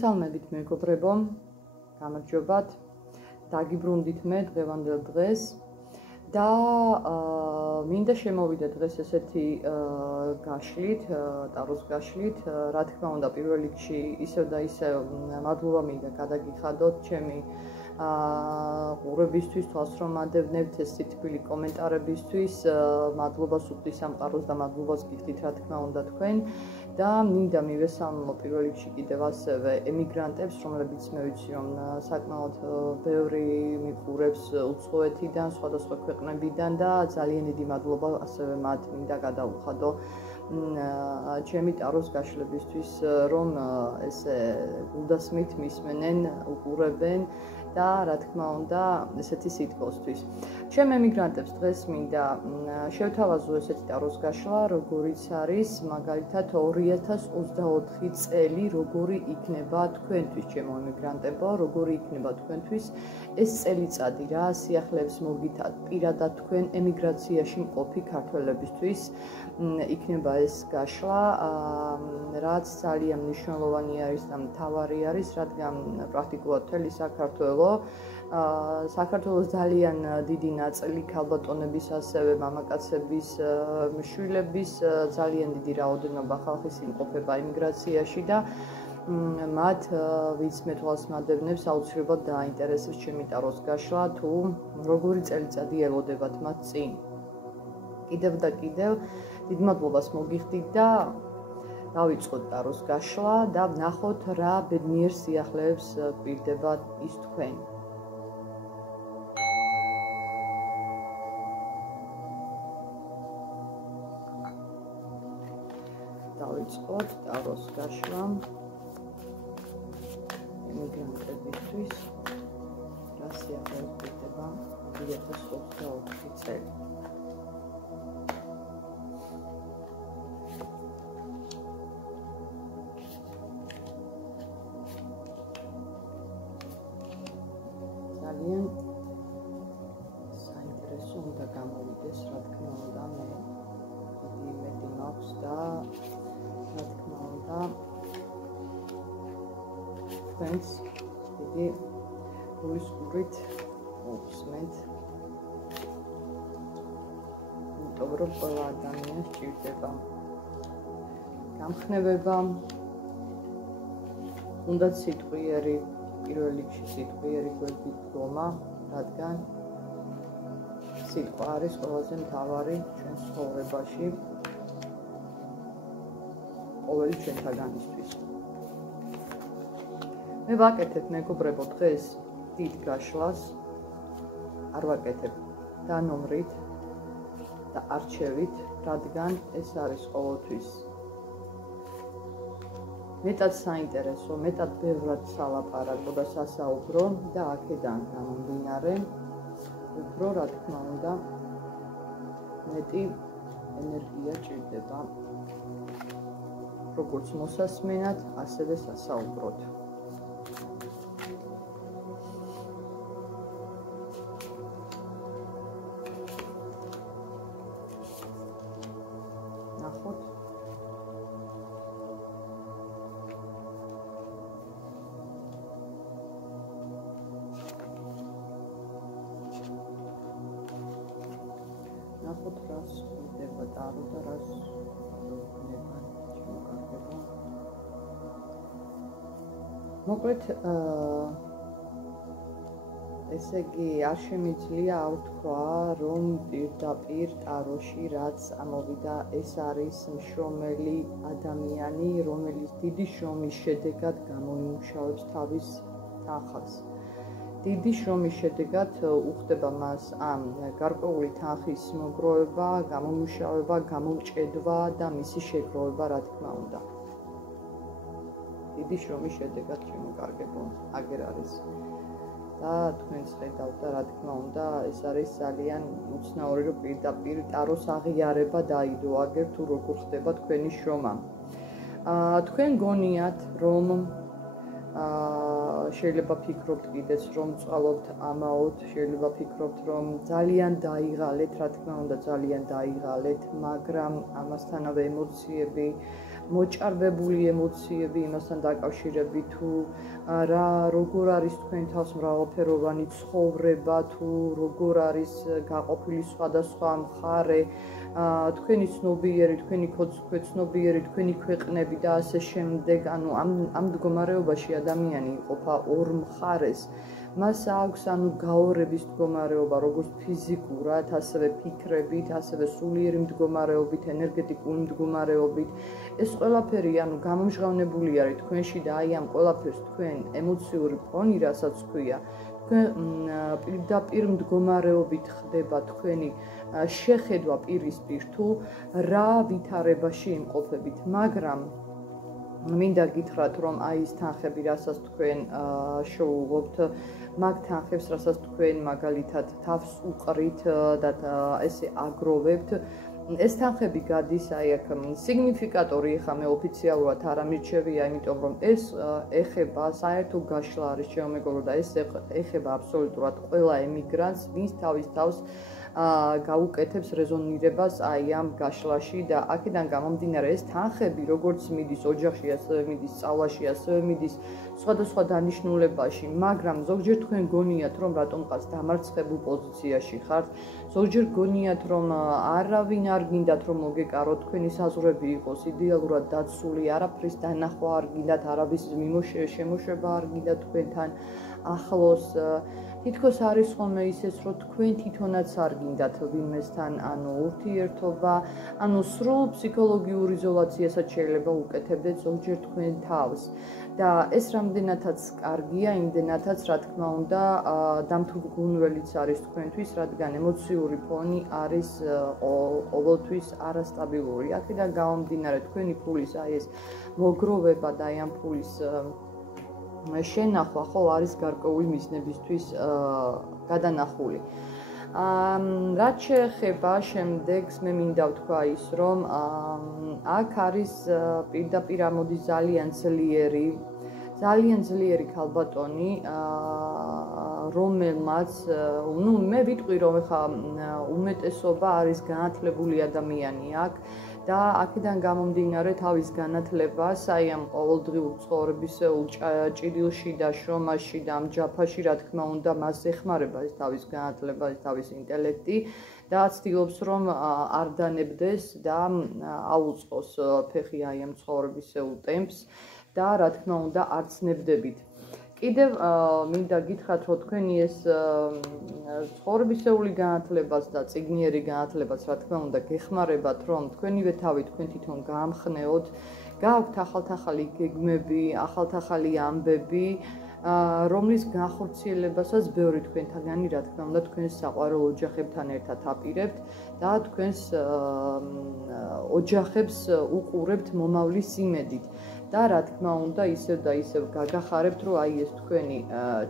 მოგესალმებით მეგობრებო, გამარჯობათ, დაგიბრუნდით მე დღევანდელ დღეს და მინდა შემოვიდე დღეს ესეთი გაშლით, ტაროს გაშლით, რა თქმა უნდა პირველ რიგში ისევ და ისევ მადლობა მინდა გადაგიხადოთ ჩემი ყურებისთვის, თვალს რომ ადევნებთ, ეს სიტყვილი კომენტარებისთვის, მადლობას უხდი სამყაროს და მადლობას გიხდით რა თქმა უნდა თქვენ და მინდა მივესალმო პირველ რიგში კიდევ ასევე ემიგრანტებს, რომლებიც მე ვიცი რომ საკმაოდ ბევრი მიყურებს უცხოეთიდან, სხვადასხვა ქვეყნებიდან და ძალიან დიდი მადლობა ასევე მათ მინდა გადაუხადო ჩემი ტაროს გაშლებისთვის, რომ ესე გულდასმით მისმენენ, უყურებენ და რა თქმა უნდა ესეთი სიტყვოსთვის. ჩემ ემიგრანტებს დღეს მინდა შევთავაზო ესეთი ტაროს გაშლა, როგორიც არის მაგალითად 2024 წელი, როგორი იქნება თქვენთვის, ჩემო ემიგრანტებო, როგორი იქნება თქვენთვის ეს წელიწადი, რა სიახლეებს მოგითათ პირადად თქვენ ემიგრაციაში მყოფი ქართველებისთვის იქნება ეს გაშლა, რაც ძალიან მნიშვნელოვანი არის და მთავარი არის, რადგან პრაქტიკულად მთელი საქართველოს ძალიან დიდი ნაწილი ქალბატონების, ასევე მამაკაცების, შვილების ძალიან დიდი რაოდენობა ხალხის იმყოფება ემიგრაციაში და მათ ვინც მე თვალს მადევნებს აუცილებლად დააინტერესებს ჩემი ტაროს გაშლა, თუ როგორი წელიწადი ელოდებათ მათ წინ. კიდევ და კიდევ დიდ მადლობას მოგიხდით და დავიწყოთ ტაროს გაშლა და ვნახოთ რა ბედნიერ სიახლეებს გვირდება ის თქვენ. დავიწყოთ ტაროს გაშლა ემიგრანტებისთვის, რა სიახლეებს გვირდება 2024 წელი. ძალიან საინტერესო უნდა გამოვიდეს, რა თქმა უნდა, მე დიდი იმედი მაქვს და რა თქმა უნდა თქვენს დიდი გულისყურით მოვხსნით, იმიტომ რომ ყველა ადამიანს სჭირდება გამხნევება, უნდაც სიტყვიერი, პირველ რიგში სიტყვიერი გვერდით დგომა, რადგან სიტყვა არის ყველაზე მთავარი ჩვენს ცხოვრებაში, ყოველი ჩვენთაგანისთვის. მე ვაკეთებ მეგობრებო დღეს დიდ გაშლას, არ ვაკეთებ დანომრით და არჩევით, რადგან ეს არის ყოველთვის მეტად საინტერესო, მეტად ბევრად სალაპარაკო და სასაუბრო და აქედან გამომდინარე, უფრო რა თქმა უნდა მეტი ენერგია ჭირდება როგორც მოსასმენად, ასევე სასაუბროდ. ნახოთ ნახოთ რას გვიდება ტარო და რას გვიდება შემოკარგება. მოკლედ ესე იგი არ შემიძლია ავთქვა, რომ პირდაპირ ტაროში რაც ამოვიდა, ეს არის მშრომელი ადამიანი, რომელიც დიდი შრომის შედეგად გამოიმუშავებს თავის თანხას. დიდი შრომის შედეგად უხდება მას ამ გარკვეული თანხის მოგროვება, გამომუშავება, გამომჭედვა და მისი შეგროვება, რა თქმა უნდა. დიდი შრომის შედეგად შემოკარგებო, აგერ არის. და თქვენს ხედავთ და რა თქმა უნდა, ეს არის ძალიან უცნაური, რომ პირდაპირ ტაროს აღიარება დაიდო, აგერ თუ როგორ ხდება თქვენი შრომა. თქვენ გონიათ, რომ შეიძლება ფიქრობთ კიდეც, რომ წვალობთ ამაოდ, შეიძლება ფიქრობთ, რომ ძალიან დაიღალეთ, რა თქმა უნდა ძალიან დაიღალეთ, მაგრამ ამასთანავე ემოციები მოჭარბებული ემოციები იმასთან დაკავშირებით თუ როგორ არის თქვენი თავს მრავალფეროვანი ცხოვრება თუ როგორ არის გაყოფილი სხვადასხვა მხარე თქვენი ცნობიერი, თქვენი ცნობიერი, თქვენი ქვეყნები და ასე შემდეგ, ანუ ამ მდგომარეობაში ადამიანი იყოფა ორ მხარეს. მას აქვს გაორების მდგომარეობა, როგორც ფიზიკურად, ასევე ფიქრებით, ასევე სულიერი მდგომარეობით, ენერგეტიკული მდგომარეობით. ეს ყველაფერი გამომჟღავნებული არის თქვენში და აი ამ ყველაფერს თქვენ ემოციური ფონი, რასაც ქვია, პირდაპირ მდგომარეობით ხდება თქვენი შეხედვა პირისპირ თუ რა ვითარებაში იმყოფებით, მაგრამ მინდა გითხრათ, რომ აი ეს თანხები, რასაც თქვენ შოუღობთ, მაგ თანხებს, რასაც თქვენ მაგალითად თავს უყრით და ესე აგროვებთ, ეს თანხები გადის აი აქ სიგნიფიკატორი, ხა მე ოფიციალურად არ ამირჩევია, იმიტომ რომ ეს ეხება საერთო გაშლა არის ჩემო მეგობრო და ეს ეხება აბსოლუტურად ყველა ემიგრანტს, ვინც თავის თავს გაუკეთებს რეზონირებას აი ამ გაშლაში და აქედან გამომდინარე ეს თანხები როგორც მიდის ოჯახში, ასევე მიდის სწავლაში, ასევე მიდის სხვადასხვა დანიშნულებაში, მაგრამ ზოგჯერ თქვენ გონიათ რომ რატომღაც დამარცხებულ პოზიციაში ხართ, ზოგჯერ გონიათ რომ არავინ არ გინდათ რომ მოგეკაროთ, თქვენი საზღვრები იყოს იდეალურად დაცული, არაფრის დანახვა არ გინდათ, არავის შემოშვება არ გინდათ თქვენთან ახლოს. თითქოს არის ხოლმე ისეც, რომ თქვენ თვითონაც არ გინდათ ვინმესთან ურთიერთობა, სრულ ფსიქოლოგიურ იზოლაციასაც შეიძლება უკეთებდეთ ზოგჯერ თქვენ თავს. და ეს რამდენადაც კარგია, იმდენადაც, რა თქმა უნდა, დამთვრგუნველიც არის თქვენთვის, რადგან ემოციური ფონი არის ყოველთვის არასტაბილური. აქედან გამომდინარე, თქვენი ფულის აი ეს მოგროვება და აი ამ ფულის შენახვა ხო არის გარკვეული მიზნებისთვის გადანახული. რაც შეეხება შემდეგს, მე მინდა ვთქვა ის, რომ აქ არის პირდაპირ ამოდის ძალიან ძლიერი ქალბატონი, რომელმაც, მე ვიტყვი, რომ ხა უმეტესობა არის განათლებული ადამიანი აქ და აქედან გამომდინარე თავის განათლებას, აი ამ ყოველდღიურ ცხოვრებისეულ ჭრილში და შრომაში და ამ ჯაფაში, რა თქმა უნდა, მას ეხმარება ეს თავის განათლება, ეს თავის ინტელექტი და ცდილობს რომ არ დანებდეს და აუწყოს ფეხი აი ამ ცხოვრებისეულ ტემპს და რა თქმა უნდა არ ცნებდებით. კიდევ მინდა გითხრათ, რომ თქვენი ეს ცხოვრებისეული განათლებაც და წიგნიერი განათლებაც, რა თქმა უნდა, გეხმარებათ, რომ თქვენივე თავი თქვენ თვითონ გაამხნეოთ, გააქვთ ახალ-ახალი გეგმები, ახალ-ახალი ამბები, რომლის განხორციელებასაც ბევრი თქვენთაგანი, რა თქმა უნდა, თქვენს საყვარელ ოჯახებთან ერთად აპირებთ და თქვენს ოჯახებს უყურებთ მომავლის იმედით. და რა თქმა უნდა, ისევ და ისევ გაგახარებთ, რომ აი ეს თქვენი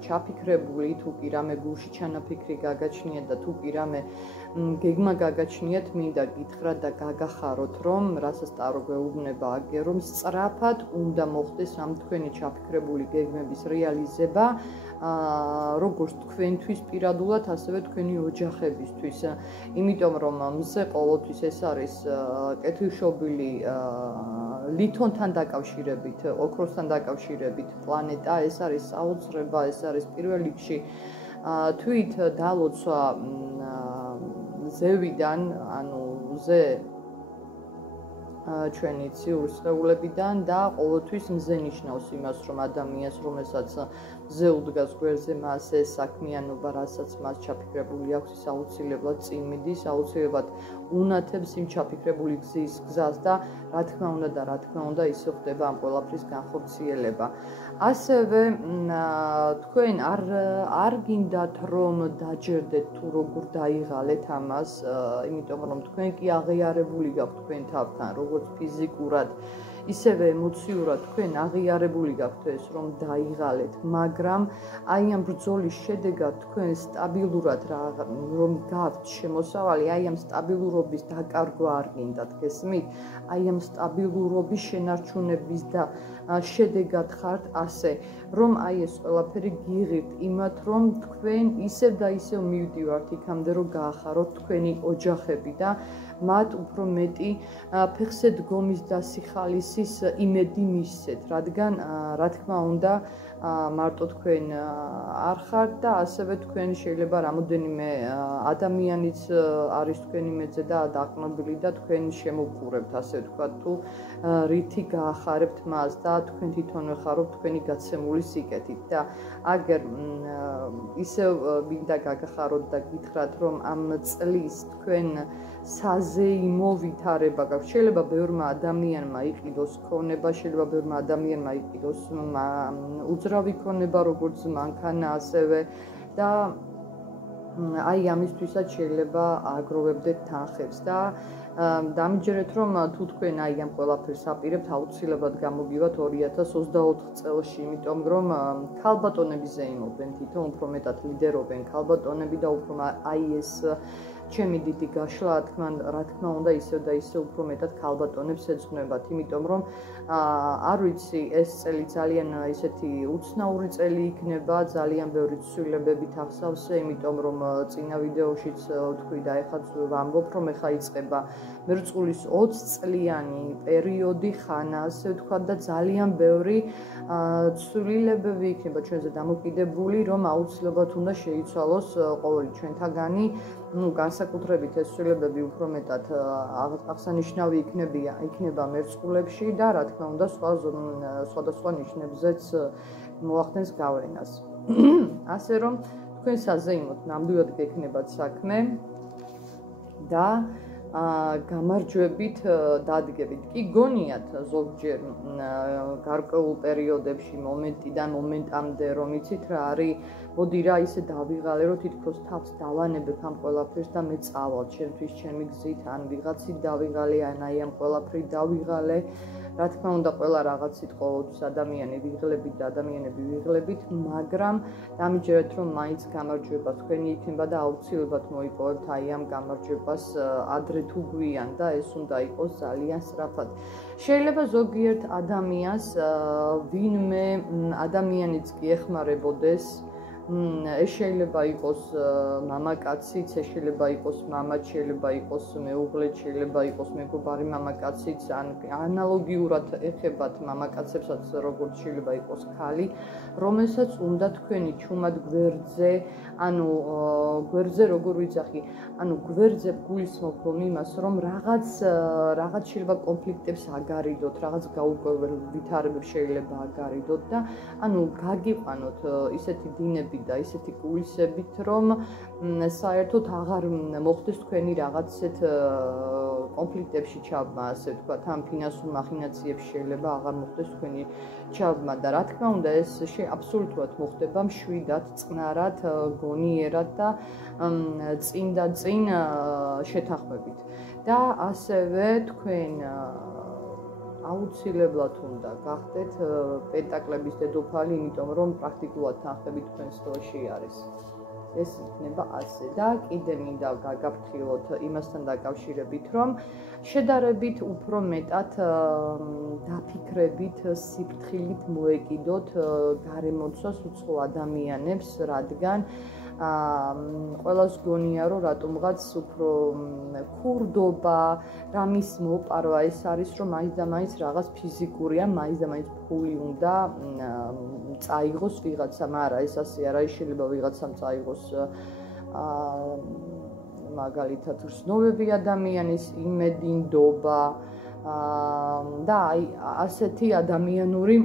ჩაფიქრებული, თუ კი რამე გულში ჩანაფიქრი გაგაჩნიათ და თუ კი რამე გეგმა გაგაჩნიათ, მინდა გითხრათ და გაგახაროთ, რომ რასაც ტარო გვეუბნება აგერ, რომ სწრაფად უნდა მოხდეს ამ თქვენი ჩაფიქრებული გეგმების რეალიზება, როგორც თქვენთვის პირადულად, ასევე თქვენი ოჯახებისთვის. იმიტომ რომ მზე ყოველთვის ეს არის კეთილშობილი ლითონთან დაკავშირებით, ოქროსთან დაკავშირებით პლანეტა, ეს არის საოცრება, ეს არის პირველ რიგში თვით დალოცვა ზევიდან, ზე ჩვენი ციური სხეულებიდან და ყოველთვის მზე ნიშნავს იმას, რომ ადამიანს, რომელსაც მზე უდგას გვერდზე, მას ეს საქმიანობა, რასაც მას ჩაფიქრებული აქვს, ის აუცილებლად წინ მიდის, აუცილებლად უნათებს იმ ჩაფიქრებული გზის გზას და რა თქმა უნდა, ისე ხდება ამ ყველაფრის განხორციელება. ასევე თქვენ არ გინდათ რომ დაჯერდეთ თუ როგორ დაიღალეთ ამას, იმიტომ რომ თქვენ კი აღიარებული გაქვთ თქვენ თავთან, როგორც ფიზიკურად, ისევე ემოციურად თქვენ აღიარებული გაქვთ ეს რომ დაიღალეთ, მაგრამ აი ამ ბრძოლის შედეგად თქვენ სტაბილურად რომ გაქვთ შემოსავალი, აი ამ სტაბილურობის დაკარგვა არ გინდათ, გესმით? აი ამ სტაბილურობის შენარჩუნების და შედეგად ხართ ასე, რომ აი ეს ყველაფერი გიღებთ იმათ, რომ თქვენ ისევ და ისევ მივდივართ იქამდე, რომ გაახაროთ თქვენი ოჯახები და მათ უფრო მეტი ფეხზე დგომის და სიხალის უსჯებსის იმედი მისცეთ, რადგან რა თქმა უნდა მარტო თქვენ არ ხართ და ასევე თქვენ შეიძლება რამოდენიმე ადამიანიც არის თქვენი მეძე და დაყრდნობილი და თქვენ შემოუყურებთ, ასე ვთქვათ, თუ რითი გაახარებთ მას და თქვენ თვითონვე ხარობთ თქვენი გაცემული სიკეთით და აგერ ისევ მინდა გაგახაროთ და გითხრათ, რომ ამ წლის თქვენ საზეიმო ვითარება გაქვთ. შეიძლება ბევრმა ადამიანმა იყიდოს ქონება, შეიძლება ბევრმა ადამიანმა იყიდოს უძრავი ქონება, როგორც მანქანა, ასევე და აი ამისთვისაც შეიძლება აგროვებდეთ თანხებს და დამიჯერეთ, რომ თუ თქვენ აი ამ ყველაფერს აპირებთ, აუცილებლად გამოგივათ 2024 წელში, იმიტომ რომ ქალბატონები ზეიმობენ თვითონ, უფრო მეტად ლიდერობენ ქალბატონები და უფრო აი ეს ჩემი დიდი გაშლა, რა თქმა უნდა, ისევ და ისევ უფრო მეტად ქალბატონებს ეძღვნებათ, იმიტომ რომ არ ვიცი, ეს წელი ძალიან ისეთი უცნაური წელი იქნება, ძალიან ბევრი ცვლილებებით ახსავსე, იმიტომ რომ წინა ვიდეოშიც თქვი და ეხლა ვამბობ, რომ ეხლა იწყება მერწყულის 20 წლიანი პერიოდი ხანა, ასე ვთქვათ და ძალიან ბევრი ცვლილებები იქნება ჩვენზე დამოკიდებული, რომ აუცილებლად უნდა შეიცვალოს ყოველი ჩვენთაგანი, განსაკუთრებით ეს ცვლილებები უფრო მეტად აღსანიშნავი იქნება მერწყულებში და რა თქმა უნდა სხვადასხვა ნიშნებზეც მოახდენს გავლენას. ასე რომ თქვენ საზეიმოდ ნამდვილად გექნებათ საქმე და გამარჯვებით დადგებით. კი გონიათ ზოგჯერ გარკვეულ პერიოდებში მომენტიდან მომენტამდე რომ იცით რა არის, მოდი რა ისე დავიღალე, რომ თითქოს თავს დავანებებ ამ ყველაფერს და მე წავალ ჩემთვის ჩემი გზით, ან ვიღაცით დავიღალე, ან აი ამ ყველაფრით დავიღალე. რა თქმა უნდა, ყველა რაღაცით ყოველთვის ადამიანები ვიღლებით, მაგრამ დამიჯერეთ, რომ მაინც გამარჯვება თქვენი იქნება და აუცილებლად მოიპოვებთ აი ამ გამარჯვებას ადრე თუ გვიან და ეს უნდა იყოს ძალიან სწრაფად. შეიძლება ზოგიერთ ადამიანს ვინმე ადამიანიც კი ეხმარებოდეს, ეს შეიძლება იყოს მამაკაციც, ეს შეიძლება იყოს მამაც, შეიძლება იყოს მეუღლეც, შეიძლება იყოს მეგობარი მამაკაციც, ან ანალოგიურად ეხებათ მამაკაცებსაც, როგორც შეიძლება იყოს ქალი, რომელსაც უნდა თქვენი ჩუმად გვერდზე, ანუ გვერდზე როგორ ვიძახი, ანუ გვერდზე გულისხმობ რომ იმას, რომ რაღაც შეიძლება კონფლიქტებს აგარიდოთ, რაღაც გაურკვეველ ვითარებებს შეიძლება აგარიდოთ და ანუ გაგიყვანოთ ისეთი დინები და ისეთი გულისებით, რომ საერთოდ აღარ მოხდეს თქვენი რაღაც ისეთ კონფლიქტებში ჩაბმა, ასე ვთქვათ, ამ ფინანსურ მახინაციებში შეიძლება აღარ მოხდეს თქვენი ჩაბმა და რა თქმა უნდა ეს აბსოლუტურად მოხდება მშვიდად, წყნარად, გონიერად და წინ და წინ შეთანხმებით. და ასევე თქვენ აუცილებლად უნდა გახდეთ პენტაკლების დედოფალი, იმიტომ რომ პრაქტიკულად თანხები თქვენს ხელში არის. ეს იქნება ასე და კიდე მინდა გაგაფრთხილოთ იმასთან დაკავშირებით, რომ შედარებით უფრო მეტად დაფიქრებით, სიფრთხილით მოეკიდოთ გარემოცვას უცხო ადამიანებს, რადგან ყველას გონია, რომ რატომღაც უფრო ქურდობა, რამის მოპარვა ეს არის, რომ მაინც და მაინც რაღაც ფიზიკური ან მაინც და მაინც ფული უნდა წაიღოს ვიღაცამ, არა, ეს ასე არ არის, შეიძლება ვიღაცამ წაიღოს მაგალითად გრძნობები ადამიანის იმედი, ნდობა და აი ასეთი ადამიანური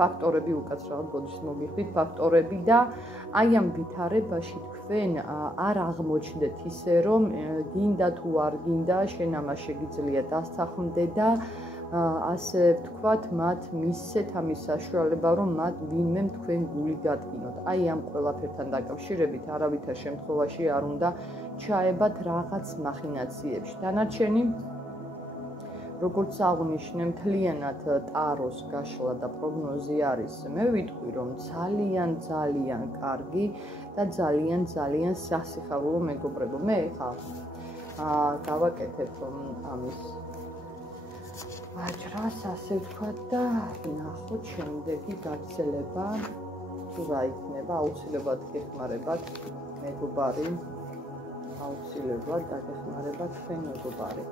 ფაქტორები უკაცრავად ბოდიშს მოგიხდით ფაქტორები და აი ამ ვითარებაში თქვენ არ აღმოჩნდეთ ისე რომ გინდა თუ არ გინდა შენ ამას შეგიძლია დასწახმდე და ასე ვთქვათ მათ მისცეთ ამის საშუალება რომ მათ ვინმე თქვენ გული გადგინოთ. აი ამ ყველაფერთან დაკავშირებით არავითარ შემთხვევაში არ უნდა ჩაებათ რაღაც მახინაციებში. დანარჩენი როგორც აღნიშნე, მთლიანად ტაროს გაშლა და პროგნოზი არის. მე ვიტყვი, რომ ძალიან კარგი და ძალიან სასიხარულო მეგობრებო. მე ხა გავაკეთებ ამის ვაჭრას, ასე ვთქვათ და ნახოთ შემდეგი გაგრძელება თუ რა იქნება. აუცილებლად გეხმარებათ მეგობარი, აუცილებლად დაგეხმარებათ თქვენ მეგობარი.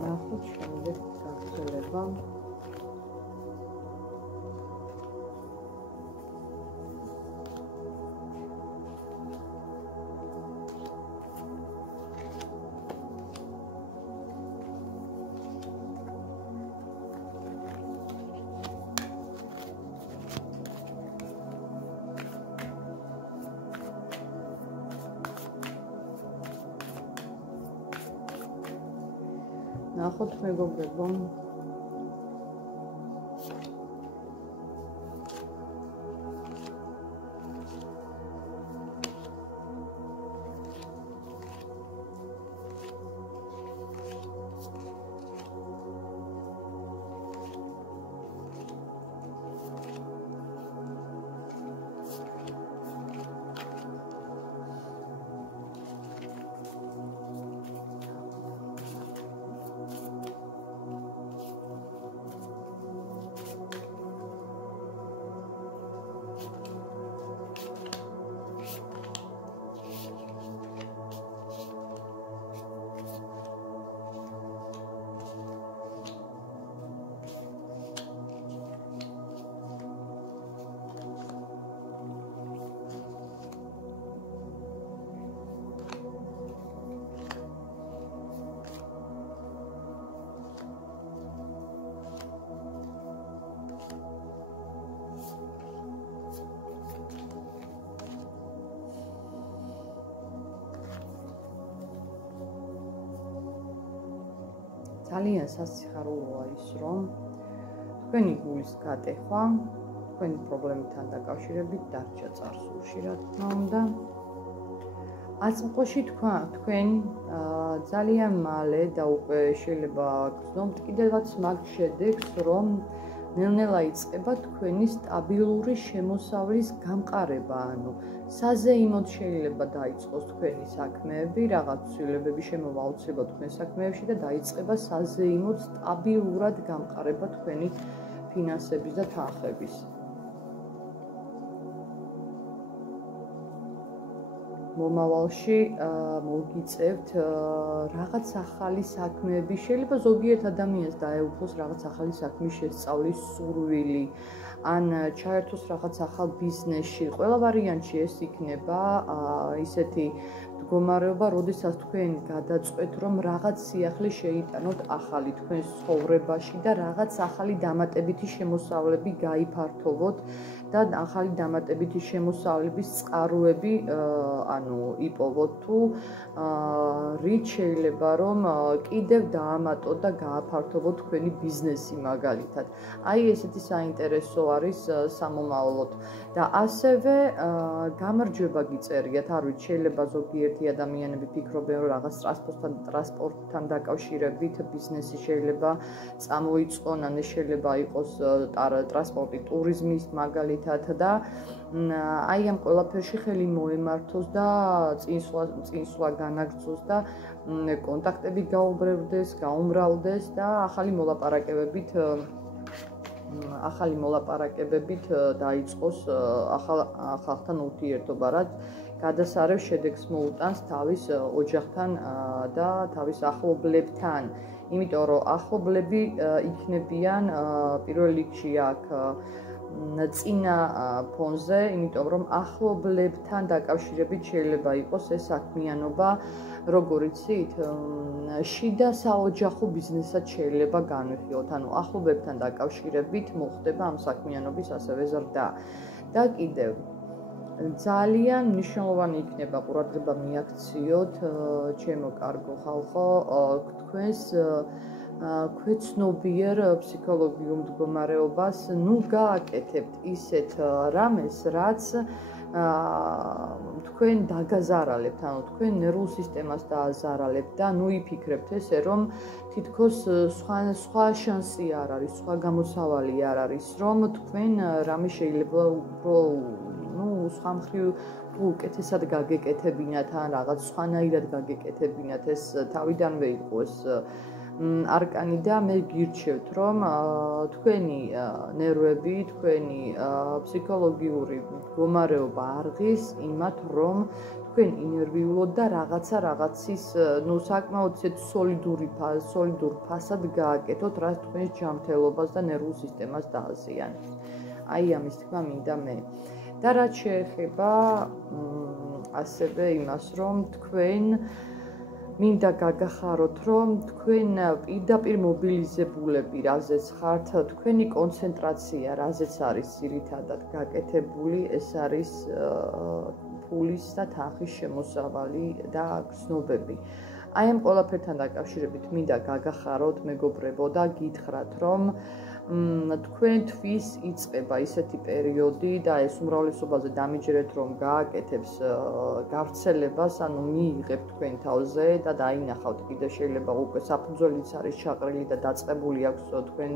ნახოთ შემდეგ გაგრძელება. ნახოთ მეგობრებო. ძალიან სასიხარულოა ის, რომ თქვენი გულის გატეხვა, თქვენი პრობლემებთან დაკავშირებით დარჩა წარსულში, რა თქმა უნდა. აწმყოში თქვენ ძალიან მალე და უკვე შეიძლება გრძნობთ კიდევაც მაგ შედეგს, რომ ნელ-ნელა იწყება თქვენი სტაბილური შემოსავლის გამყარება, ანუ საზეიმოდ შეიძლება დაიწყოს თქვენი საქმეები, რაღაც ცვლილებები შემოვა აუცილებლად თქვენ საქმეებში და დაიწყება საზეიმოდ სტაბილურად გამყარება თქვენი ფინანსების და თანხების. მომავალში მოგიწევთ რაღაც ახალი საქმეები, შეიძლება ზოგიერთ ადამიანს დაეუფლოს რაღაც ახალი საქმის შესწავლის სურვილი, ან ჩაერთოს რაღაც ახალ ბიზნესში. ყველა ვარიანტში ეს იქნება ისეთი მდგომარეობა, როდესაც თქვენ გადაწყვეტ, რომ რაღაც სიახლე შეიტანოთ ახალი თქვენს ცხოვრებაში და რაღაც ახალი დამატებითი შემოსავლები გაიფართოვოთ და ახალი დამატებითი შემოსავლების წყაროები ანუ იპოვოთ თუ რით შეიძლება რომ კიდევ დაამატოთ და გააფართოვოთ თქვენი ბიზნესი მაგალითად. აი ესეთი საინტერესო არის სამომავლოდ და ასევე გამარჯვება გიწერიათ, არ ვიცი, შეიძლება ზოგიერთი ადამიანები ფიქრობენ რომ რაღაც ტრანსპორტთან დაკავშირებით ბიზნესი შეიძლება წამოიწყონ, ან შეიძლება იყოს ტრანსპორტი ტურიზმის მაგალითად და აი ამ ყველაფერში ხელი მოემართოს და წინსვლა განაგრძოს და კონტაქტები გაუბრევდეს, გაუმრავლდეს და ახალი მოლაპარაკებებით დაიწყოს ახალთან ურთიერთობა, რაც გადასარევ შედეგს მოუტანს თავის ოჯახთან და თავის ახლობლებთან. იმიტომ რომ ახლობლები იქნებიან პირველ რიგში აქ წინა ფონზე, იმიტომ რომ ახლობლებთან დაკავშირებით შეიძლება იყოს ეს საქმიანობა, როგორ იცით, შიდა საოჯახო ბიზნესად შეიძლება განვიხილოთ, ანუ ახლობლებთან დაკავშირებით მოხდება ამ საქმიანობის ასევე ზრდა. და კიდევ ძალიან მნიშვნელოვანი იქნება ყურადღება მიაქციოთ, ჩემო კარგო ხალხო, თქვენს ქვეცნობიერ ფსიქოლოგიურ მდგომარეობას, ნუ გააკეთებთ ისეთ რამეს, რაც თქვენ დაგაზარალებთ, ანუ თქვენ ნერვულ სისტემას დააზარალებთ და ნუ იფიქრებთ ესე, რომ თითქოს სხვა შანსი არ არის, სხვა გამოსავალი არ არის, რომ თქვენ რამე შეიძლება უფრო სხვა მხრივ უკეთესად გაგეკეთებინათ ან რაღაც სხვანაირად გაგეკეთებინათ, ეს თავიდანვე იყო ეს არკანი და მე გირჩევთ, რომ თქვენი ნერვები, თქვენი ფსიქოლოგიური მდგომარეობა არღის იმათ, რომ თქვენ ინერვიულოთ და რაღაცის საკმაოდ სოლიდურ ფასად გააკეთოთ, რაც თქვენს ჯანმრთელობას და ნერვულ სისტემას დააზიანებს. აი ამის თქმა მინდა მე. და რაც შეეხება ასევე იმას, რომ თქვენ მინდა გაგახაროთ, რომ თქვენ პირდაპირ მობილიზებულები, რაზეც ხართ, თქვენი კონცენტრაცია, რაზეც არის ძირითადად გაკეთებული, ეს არის ფულის და თანხის შემოსავალი და გზნობები. აი ამ ყველაფერთან დაკავშირებით მინდა გაგახაროთ, მეგობრებო და გითხრათ, რომ თქვენთვის იწყება ისეთი პერიოდი და ეს უმრავლესობაზე დამიჯერეთ, რომ გააკეთებს გავრცელებას, ანუ მიიღებთ თქვენ თავზე და დაინახავთ კიდე შეიძლება უკვე საფუძველიც არის ჩაყრილი და დაწყებული აქვს თქვენ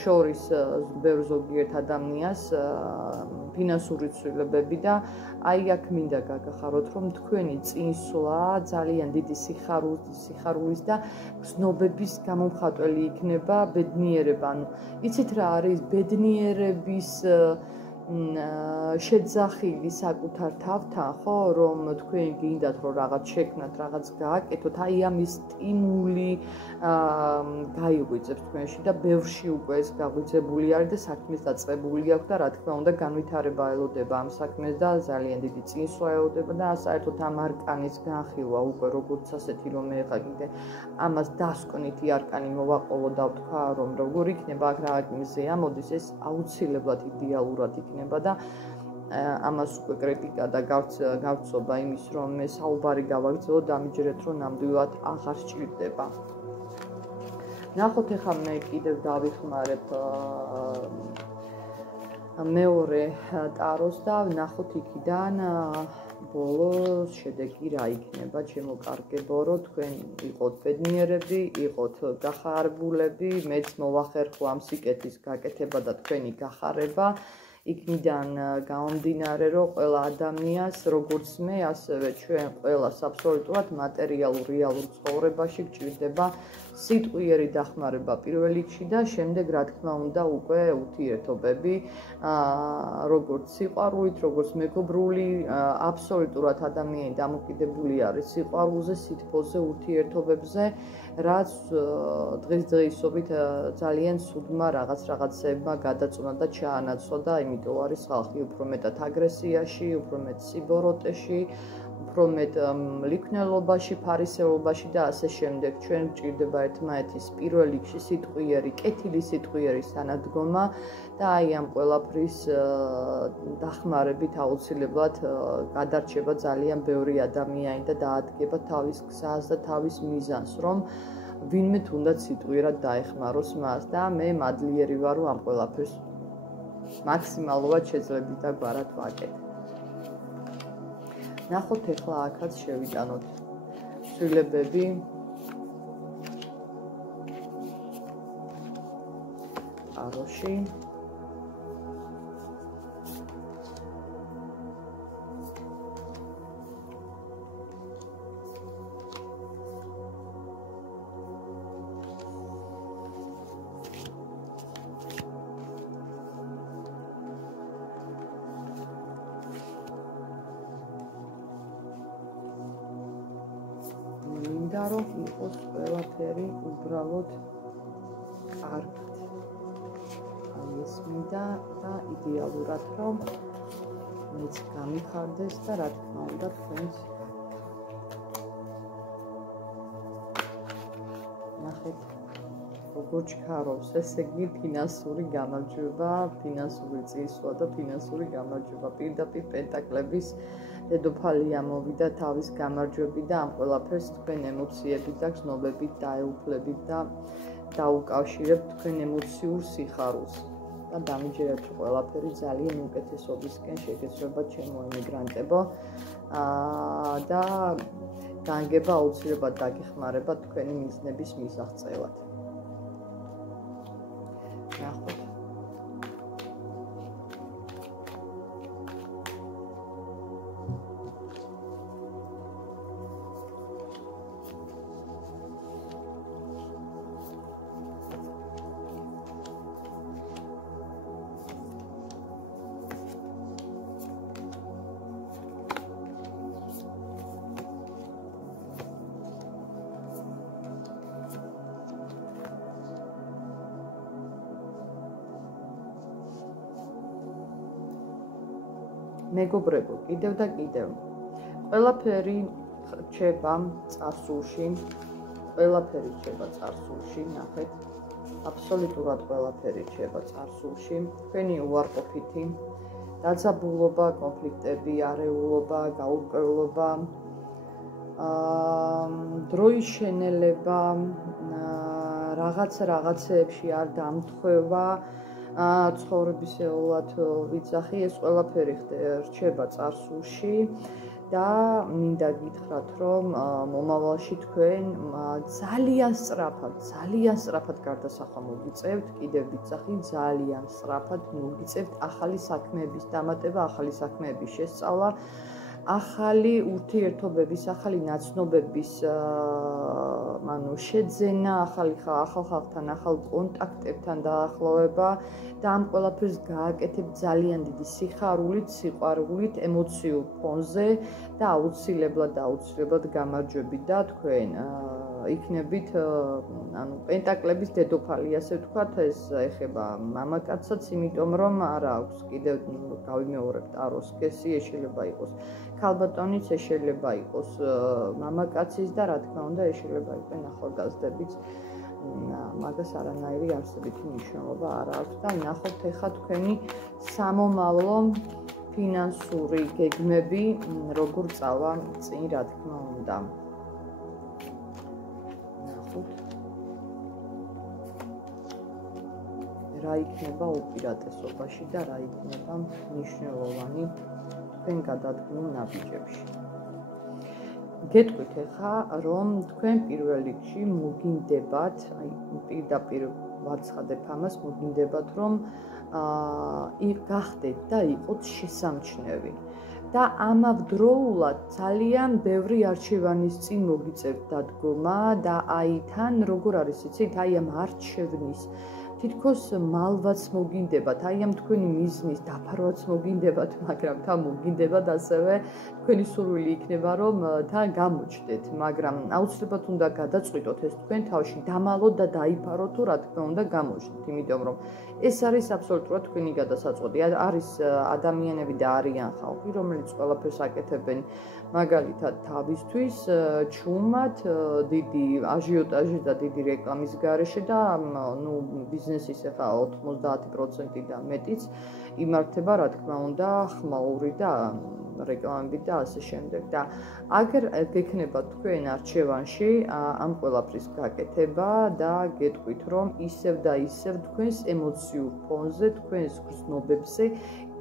შორის ბევრ ზოგიერთ ადამიანს ფინანსური ცვლილებები და აი აქ მინდა გაგახაროთ, რომ თქვენი წინსვლა ძალიან დიდი სიხარულის და გზნობების გამომხატველი იქნება ბედნიერება. ანუ იცით რა არის ბედნიერების შეძახილი საკუთარ თავთან, ხო, რომ თქვენ გინდათ რომ რაღაც შექმნათ, რაღაც გააკეთოთ, აი ამის სტიმული გაიღვიძებს თქვენში და ბევრში უკვე ეს გაღვიძებული არის და საქმეს დაწყებული აქვს და რა თქმა უნდა განვითარება ელოდება ამ საქმეს და ძალიან დიდი წინსვლა ელოდება და საერთოდ ამ არკანის განხილვა უკვე როგორც ასეთი რომ მე ხა კიდე ამას დასკვნითი არკანი მოვაყოლო და ვთქვა რომ როგორ იქნება აქ რა მიზეა მოდის ეს აუცილებლად იდეალურად იქნება და ამას უკვე კრიტიკა და გავრცობა იმის რომ მე საუბარი გავაგრძელო დამიჯერეთ რომ ნამდვილად აღარ სჭირდება. ნახოთ ახლა მე კიდევ დავიხმარებ მეორე ტაროს და ნახოთ იქიდან ბოლოს შედეგი რა იქნება ჩემო კარგებო რომ თქვენ იყოთ ბედნიერები, იყოთ გახარებულები, მეც მოვახერხო ამ სიკეთის გაკეთება და თქვენი გახარება. იქნიდან გამომდინარე რომ ყველა ადამიანს როგორც მე ასევე ჩვენ ყველას აბსოლუტურად მატერიალურ რეალურ ცხოვრებაში გჭირდება სიტყვიერი დახმარება პირველ რიგში და შემდეგ რა თქმა უნდა უკვე ურთიერთობები როგორც სიყვარულით როგორც მეგობრული აბსოლუტურად ადამიანი დამოკიდებული არის სიყვარულზე სითბოზე ურთიერთობებზე რაც დღესდღეობით ძალიან სუდმა რაღაცებმა გადაწყვეტა და ჩაანაცვლა და იმიტომ არის ხალხი უფრო მეტად აგრესიაში, უფრო მეტ სიბოროტეში, უფრო მეტ ლიქნელობაში, ფარისეულობაში და ასე შემდეგ. ჩვენ გვჭირდება ერთმანეთის პირველ რიგში სიტყვიერი, კეთილი სიტყვიერის თანადგომა და აი ამ ყველაფრის დახმარებით აუცილებლად გადარჩება ძალიან ბევრი ადამიანი და დაადგება თავის გზას და თავის მიზანს, რომ ვინმე თუნდაც სიტყვიერად დაეხმაროს მას და მე მადლიერი ვარ რომ ამ ყველაფერს მაქსიმალურად შეძლებით და გვარად ვაკეთებ. ნახოთ ახლა აქაც შევიტანოთ ცვლილებები ტაროში. მინდა რომ იყოს ყველაფერი უბრალოდ კარგად. აი ეს მინდა და იდეალურად რომ მეც გამიხარდეს და რა თქმა უნდა თქვენს ნახეთ როგორ ჩქარობს ესე იგი ფინანსური გამარჯვება, ფინანსური წინსვლა და ფინანსური გამარჯვება პირდაპირ პენტაკლების დედოფალი ამოვიდა თავის გამარჯვებით და ამ ყველაფერს თქვენ ემოციებით და გზნობებით დაეუფლებით და დაუკავშირებთ თქვენ ემოციურ სიხარულს და დამიჯერებთ ყველაფერი ძალიან უკეთესობისკენ შეგეცვლება ჩემო ემიგრანტებო და განგება აუცილებლად დაგეხმარება თქვენი მიზნების მისაღწევად. ნახოთ მეგობრებო, კიდევ და კიდევ. ყველაფერი რჩება წარსულში. ყველაფერი რჩება წარსულში, ნახეთ. აბსოლუტურად ყველაფერი რჩება წარსულში. თქვენი უარყოფითი დაძაბულობა, კონფლიქტები, არეულობა, გაურკვევლობა, დროის შენელება, რაღაცეებში არ დამთხვევა, ცხოვრებისეულად ვიცახი, ეს ყველაფერი რჩება წარსულში და მინდა გითხრათ, რომ მომავალში თქვენ ძალიან სწრაფად გარდასახვა მოგიწევთ, კიდევ ვიცახი, ძალიან სწრაფად მოგიწევთ ახალი საქმეების დამატება, ახალი საქმეების შესწავლა, ახალი ურთიერთობების, ახალი ნაცნობების შეძენა, ახალ ხალხთან, ახალ კონტაქტებთან დაახლოვება და ამ ყველაფერს გააკეთებთ ძალიან დიდი სიხარულით, სიყვარულით, ემოციურ ფონზე და აუცილებლად გამარჯვებით და თქვენ იქნებით, პენტაკლების დედოფალი, ასე ვთქვათ, ეს ეხება მამაკაცსაც, იმიტომ რომ არა აქვს კიდევ გავიმეორებ ტაროს სქესი, ეს შეიძლება იყოს ქალბატონიც, ეს შეიძლება იყოს მამაკაცის და რა თქმა უნდა, ეს შეიძლება იყოს ახალგაზრდებიც. მაგას არანაირი არსებითი მნიშვნელობა არ აქვს და ნახოთ ახლა თქვენი სამომავლო ფინანსური გეგმები როგორ წავა წინ, რა თქმა უნდა. რა იქნება უპირატესობაში და რა იქნება მნიშვნელოვანი თქვენ გადადგმულ ნაბიჯებში. გეტყვით ახლა, რომ თქვენ პირველ რიგში მოგინდებათ, პირდაპირ ვაცხადებ ამას, მოგინდებათ, რომ გახდეთ და იყოთ შესამჩნევი. და ამავდროულად ძალიან ბევრი არჩევანის წინ მოგიწევთ დადგომა და აი თან როგორ არის იცით, აი ამ არჩევნის თითქოს მალვაც მოგინდებათ, აი ამ თქვენი მიზნის დაფარვაც მოგინდებათ, მაგრამ თან მოგინდებათ ასევე თქვენი სურვილი იქნება, რომ თან გამოჩნდეთ, მაგრამ აუცილებლად უნდა გადაწყვიტოთ ეს თქვენ თავში, დამალოთ და დაიფაროთ თუ რა თქმა უნდა გამოჩნდეთ, იმიტომ რომ ეს არის აბსოლუტურად თქვენი გადასაწყვეტი. არის ადამიანები და არიან ხალხი, რომელიც ყველაფერს აკეთებენ მაგალითად თავისთვის, ჩუმად, დიდი აჟიოტაჟი და დიდი რეკლამის გარეშე და ბიზნესის ახლა 90% და მეტიც იმართება, რა თქმა უნდა, ხმაური და რეკლამებით და ასე შემდეგ. და აგერ გექნება თქვენ არჩევანში ამ ყველაფრის გაკეთება და გეტყვით, რომ ისევ და ისევ თქვენს ემოციურ ფონზე, თქვენს გრძნობებზე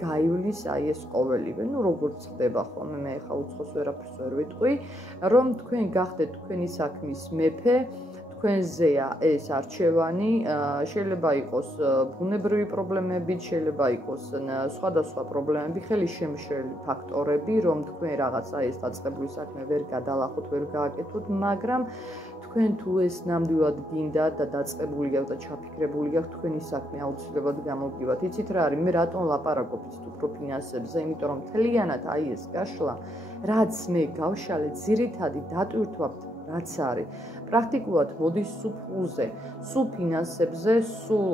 გაივლის აი ეს ყოველივე. როგორც ხდება ხოლმე, მე ახლა უცხოს ვერაფერს ვერ ვიტყვი, რომ თქვენ გახდეთ თქვენი საქმის მეფე, თქვენზეა ეს არჩევანი, შეიძლება იყოს ბუნებრივი პრობლემები, შეიძლება იყოს სხვადასხვა პრობლემები, ხელისშემშლელი ფაქტორები, რომ თქვენ რაღაცა ეს დაწყებული საქმე ვერ გადალახოთ, ვერ გააკეთოთ, მაგრამ თქვენ თუ ეს ნამდვილად გინდა და დაწყებული გაქვთ და ჩაფიქრებული გაქვთ, თქვენი საქმე აუცილებლად გამოგივათ. იცით რა არის, მე რატომ ლაპარაკობ უფრო ფინანსებზე, იმიტომ რომ მთლიანად აი ეს გაშლა, რაც მე გავშალე, ძირითადი დატვირთვა რაც არის პრაქტიკულად მოდის სულ ფულზე, სულ ფინანსებზე, სულ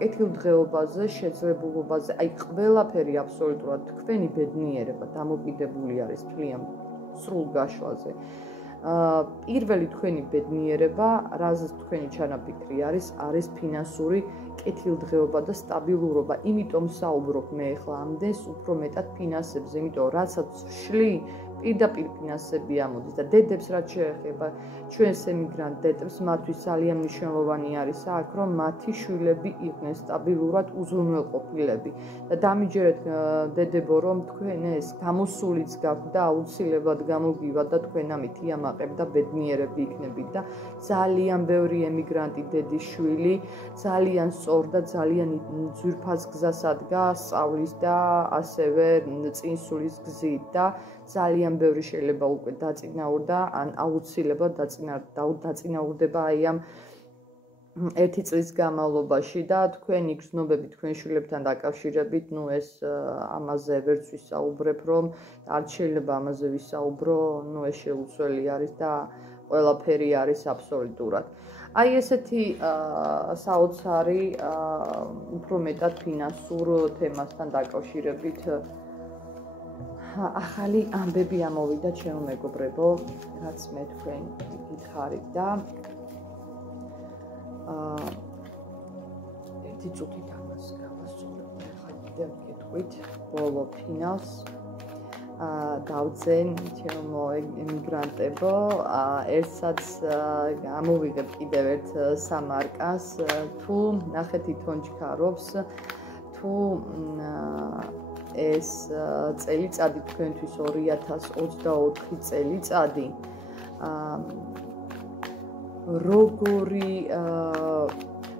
კეთილდღეობაზე, შეძლებულობაზე, აი ყველაფერი აბსოლუტურად თქვენი ბედნიერება დამოკიდებული არის თლიან სრულ გაშლაზე. პირველი თქვენი ბედნიერება, რაზეც თქვენი ჩანაფიქრი არის ფინანსური კეთილდღეობა და სტაბილურობა. იმიტომ საუბრობ მე ახლა ამდენს უფრო მეტად ფინანსებზე, იმიტომ რასაც ვშლი პირდაპირ ფინანსები ამოდის და დედებს რაც შეეხება ჩვენს ემიგრანტ დედებს, მათთვის ძალიან მნიშვნელოვანი არის აქ, რომ მათი შვილები იყვნენ სტაბილურად უზრუნველყოფილები და დამიჯერეთ დედებო, რომ თქვენ ეს გამოსულიც გაქვთ და აუცილებლად გამოგივათ და თქვენ ამით იამაყებთ და ბედნიერები იქნებით და ძალიან ბევრი ემიგრანტი დედის შვილი ძალიან სწორ და ძალიან ძვირფას გზას ადგას სწავლის და ასევე წინსulis გზით და ძალიან ბევრი შეიძლება უკვე დაწინაურდა ან აუცილებლად დაწინაურდება აი ამ 1 წლის განმავლობაში და თქვენი გრძნობები თქვენ შვილებთან დაკავშირებით, ეს ამაზე ვერც ვისაუბრებ, რომ არ შეიძლება ამაზე ვისაუბრო, ეს შეუცვლელი არის და ყველაფერი არის აბსოლუტურად. აი ესეთი საოცარი უფრო მეტად ფინანსურ თემასთან დაკავშირებით ახალი ამბები ამოვიდა ჩემო მეგობრებო, რაც მე თქვენ გითხარით და ერთი წუთით ამას გავასწორებ. ახლა კიდევ გეტყვით ბოლო ფინალს. დავძენ ჩემო ემიგრანტებო, ერთსაც გამოვიღებ კიდევ ერთ სამარკას, თუ ნახეთ თვითონ ჩქარობს, თუ ეს წელიწადი თქვენთვის 2024 წელიწადი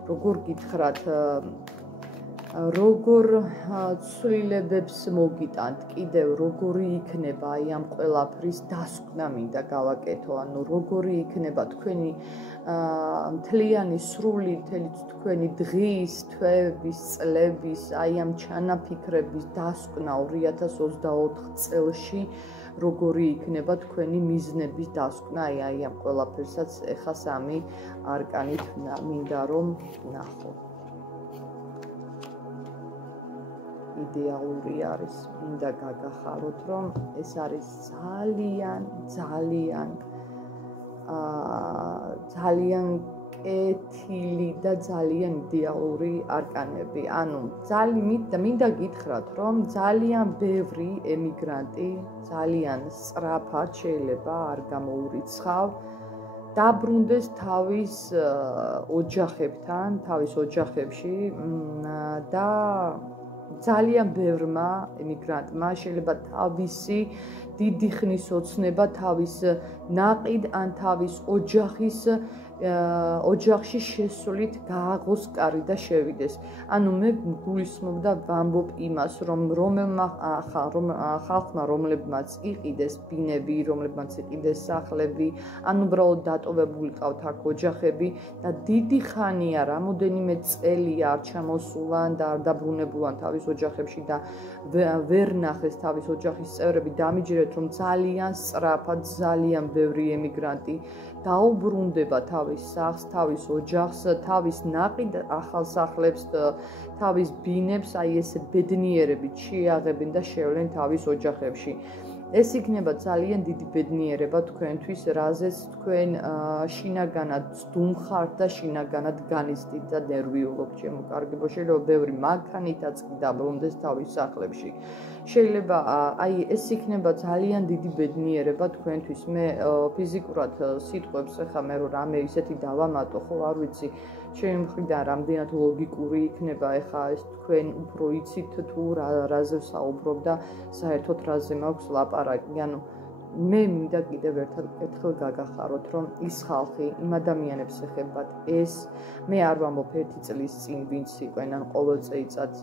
როგორ გითხრათ, როგორ ცვლილებებს მოგიტანთ, კიდევ როგორი იქნება აი ამ ყველაფრის დასკვნა მინდა გავაკეთო, ანუ როგორი იქნება თქვენი მთლიანი სრული თქვენი დღის, თვეების, წლების, აი ამ ჩანაფიქრების დასკვნა 2024 წელში, როგორი იქნება თქვენი მიზნების დასკვნა, აი ამ ყველაფერსაც ეხა სამი არკანით მინდა რომ ვნახოთ. იდეალური არის, მინდა გაგახაროთ, რომ ეს არის ძალიან კეთილი და ძალიან იდეალური არკანები. ანუ მინდა გითხრათ, რომ ძალიან ბევრი ემიგრანტი ძალიან სწრაფად შეიძლება არ გამოურიცხავ დაბრუნდეს თავის ოჯახებთან, თავის ოჯახებში და ძალიან ბევრმა ემიგრანტმა შეიძლება თავისი დიდი ხნის ოცნება თავის ნაყიდ ან თავის ოჯახში შესულით გააღოს კარი და შევიდეს. ანუ მე გულისხმობ და ვამბობ იმას, რომ რომელმა ხალხმა, რომლებმაც იყიდეს ბინები, რომლებმაც იყიდეს სახლები, ან უბრალოდ დატოვებული ყავთ აქ ოჯახები და დიდი ხანია, რამოდენიმე წელია არ ჩამოსულან და არ დაბრუნებულან თავის ოჯახებში და ვერ ნახეს თავის ოჯახის წევრები, დამიჯერეთ, რომ ძალიან სწრაფად, ძალიან ბევრი ემიგრანტი დაუბრუნდება თავის სახლს, თავის ოჯახს, თავის ნაყიდ ახალ სახლებს, თავის ბინებს, აი ესე ბედნიერებით შეიაღებენ და შევლენ თავის ოჯახებში. ეს იქნება ძალიან დიდი ბედნიერება თქვენთვის, რაზეც თქვენ შინაგანად ძდუმხართ და შინაგანად განიცდით და ნერვიულობთ, ჩემო კარგებო. შეიძლება ბევრი მანქანითაც კი დაბრუნდეს თავის სახლებში. შეიძლება აი ეს იქნება ძალიან დიდი ბედნიერება თქვენთვის. მე ფიზიკურად სიტყვებს ეხა მე რომ რამე ისეთი დავამატო, ხო არ ვიცი, ჩემი მხრიდან რამდენად ლოგიკური იქნება ეხა ეს თქვენ უფრო იცით თუ რაზე ვსაუბრობ და საერთოდ რაზე მაქვს ლაპარაკი. ანუ მე მინდა კიდევ ერთხელ გაგახაროთ, რომ ის ხალხი იმ ადამიანებს ეხებათ ეს, მე არ ვამბობ ერთი წლის წინ ვინც იყვნენ ან ყოველ წელიწადს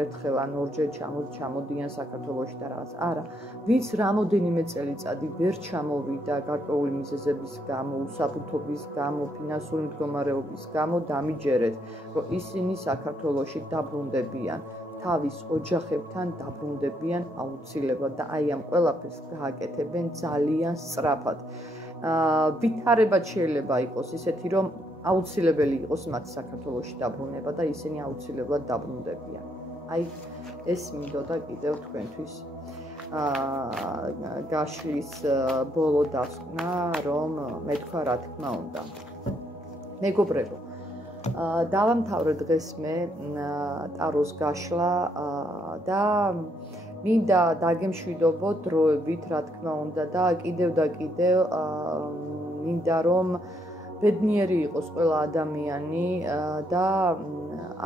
ერთხელ ან ორჯერ ჩამოდიან საქართველოში და რაღაც. არა, ვინც რამოდენიმე წელიწადი ვერ ჩამოვიდა გარკვეული მიზეზების გამო, უსაფრთხოების გამო, ფინანსური მდგომარეობის გამო, დამიჯერეთ, რომ ისინი საქართველოში დაბრუნდებიან. თავის ოჯახებთან დაბრუნდებიან აუცილებლად და აი ამ ყველაფერს გააკეთებენ ძალიან სწრაფად. ვითარებად შეიძლება იყოს ისეთი, რომ აუცილებელი იყოს მათ საქართველოში დაბრუნება და ისინი აუცილებლად დაბრუნდებიან. აი ეს მინდოდა კიდევ თქვენთვის გაშლის ბოლო დასკვნა, რომ მეთქვა რა თქმა უნდა. მეგობრებო, დავამთავრე დღეს მე ტაროს გაშლა და მინდა დაგემშვიდობოთ დროებით, რა თქმა უნდა და კიდევ მინდა რომ ბედნიერი იყოს ყველა ადამიანი და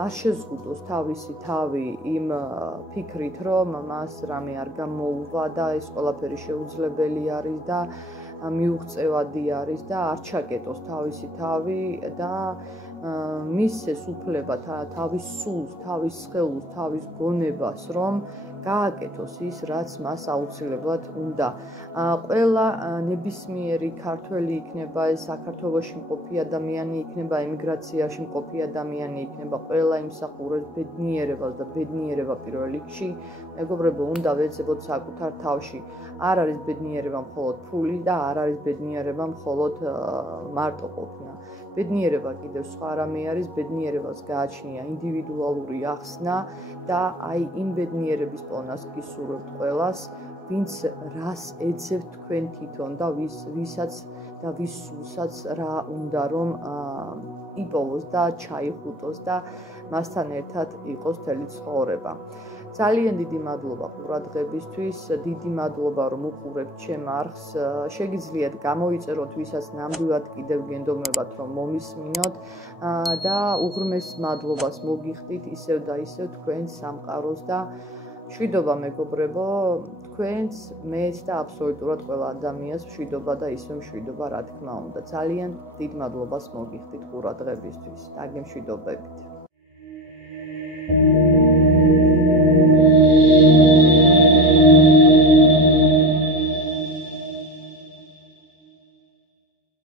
არ შეზღუდოს თავისი თავი იმ ფიქრით, რომ მას რამე არ გამოუვა და ეს ყველაფერი შეუძლებელი არის და მიუღწევადი არის და არ ჩაკეტოს თავისი თავი და მისცეს უფლება თავის სულს, თავის სხეულს, თავის გონებას, რომ გააკეთოს ის, რაც მას აუცილებლად უნდა. ყველა ნებისმიერი ქართველი იქნება, ეს საქართველოში მყოფი ადამიანი იქნება, ემიგრაციაში მყოფი ადამიანი იქნება, ყველა იმსახურებს ბედნიერებას და ბედნიერება პირველ რიგში, მეგობრებო, უნდა ვეძებოთ საკუთარ თავში. არ არის ბედნიერება მხოლოდ ფული და არ არის ბედნიერება მხოლოდ მარტო ყოფნა. ბედნიერება კიდევ სხვა რამე არის, ბედნიერებას გააჩნია ინდივიდუალური ახსნა და აი იმ ბედნიერების პონას გისურვებთ ყველას, ვინც რას ეძებთ თქვენ თვითონ და ვისაც და ვის სულსაც რა უნდა რომ იპოვოს და ჩაიხუტოს და მასთან ერთად იყოს მთელი ცხოვრება. ძალიან დიდი მადლობა ყურადღებისთვის, დიდი მადლობა რომ უყურებთ ჩემ არხს. შეგიძლიათ გამოიწეროთ ვისაც ნამდვილად კიდევ გენდომებათ რომ მომისმინოთ და უღრმეს მადლობას მოგიხდით ისევ და ისევ თქვენ სამყაროს და მშვიდობა მეგობრებო, თქვენს, მეც და აბსოლუტურად ყველა ადამიანს მშვიდობა და ისევ მშვიდობა რა თქმა უნდა. ძალიან დიდ მადლობას მოგიხდით ყურადღებისთვის. დაგემშვიდობებით.